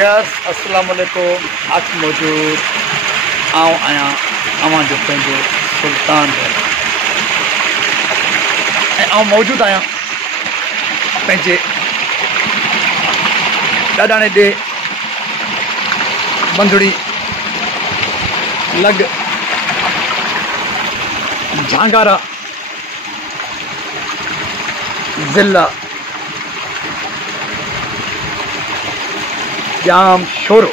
डियर्स अस्सलाम वालेकुम। आज मौजूद आऊं आया अवां जो पंहिंजो सुल्तान ऐं मौजूद आया पंहिंजे ॾाॾाणे ॾे बंधड़ी लग झांगारा ज़िला जाम शोरो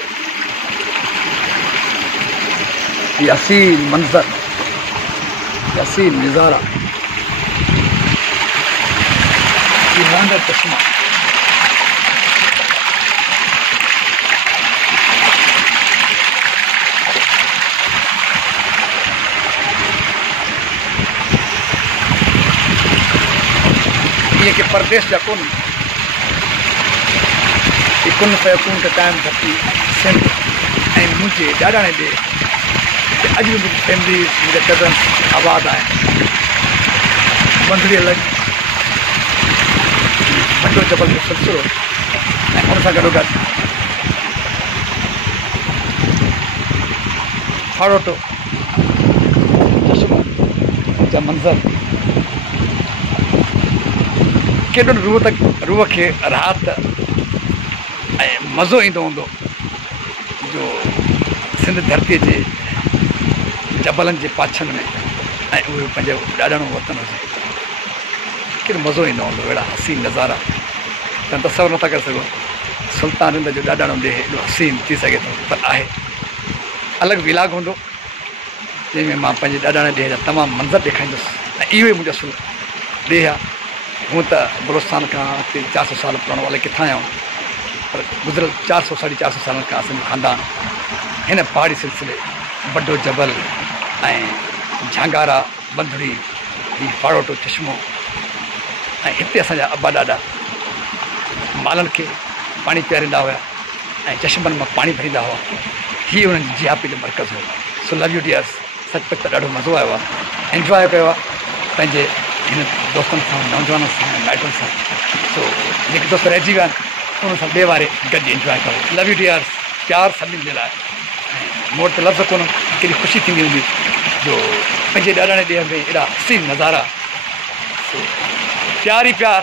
ये असील मंजर, ये असील नज़ारा, ये मंदिर चश्मा। ये के परदेश जा कोन कुन फयकून के टाइम धरती सिंध ऐं मुझे ॾाॾाणे ॾे अॼु भी मुंहिंजी फैमिली मुंहिंजा कज़न्स आबाद आहिनि। बंधड़ी लॻ बडो जबल जो सिलसिलो ऐं उन सां गॾोगॾु फाड़ोटो चश्मो जा मंज़र केॾो रूह खे राहत ऐं मज़ो ईंदो हूंदो जो सिंध धरतीअ जे जबलनि जे पाछनि में ऐं उहे पंहिंजो ॾाॾाणो वतन हुजे, केॾो मज़ो ईंदो हूंदो। अहिड़ा हसीन नज़ारा तव्हां तसवुरु नथा करे सघो। सुल्तान हिंद जो ॾाॾाणो ॾे हेॾो हसीन थी सघे थो, पर आहे अलॻि विलाग हूंदो जंहिंमें मां पंहिंजे ॾाॾाणे ॾे जा तमामु मंज़र ॾेखारींदुसि ऐं इहो ई मुंहिंजो ॾे आहे। हूअं त बलोचिस्तान खां 400 साल पुराणो वाले किथां आहियूं, पर गुज़िरियल 400 साढी 400 सालनि खां असांजो ख़ानदान हिन पहाड़ी सिलसिले बडो जबल ऐं झांगारा बंधड़ी ही फाड़ोटो चश्मो ऐं हिते असांजा अबा ॾाॾा मालनि खे पाणी पीआरींदा हुआ ऐं चश्मनि मां पाणी भरींदा हुआ। हीअ उन्हनि जी जियापी जो मर्कज़ हो। So love you dears. सचुपचु त ॾाढो मज़ो आयो आहे, एंजॉय कयो आहे पंहिंजे हिन दोस्तनि सां, नौजवाननि सां, माइटनि सां। सो जेके दोस्त रहिजी विया आहिनि उन सां ॿिए वारे गॾु एंजॉय करो। Love you dears. प्यार सभिनी जे लाइ। मूं वटि त लफ़्ज़ कोन, केॾी ख़ुशी थींदी हूंदी जो पंहिंजे ॾाॾाणे ॾींहं में एॾा हसीन नज़ारा। सो प्यार ई प्यार।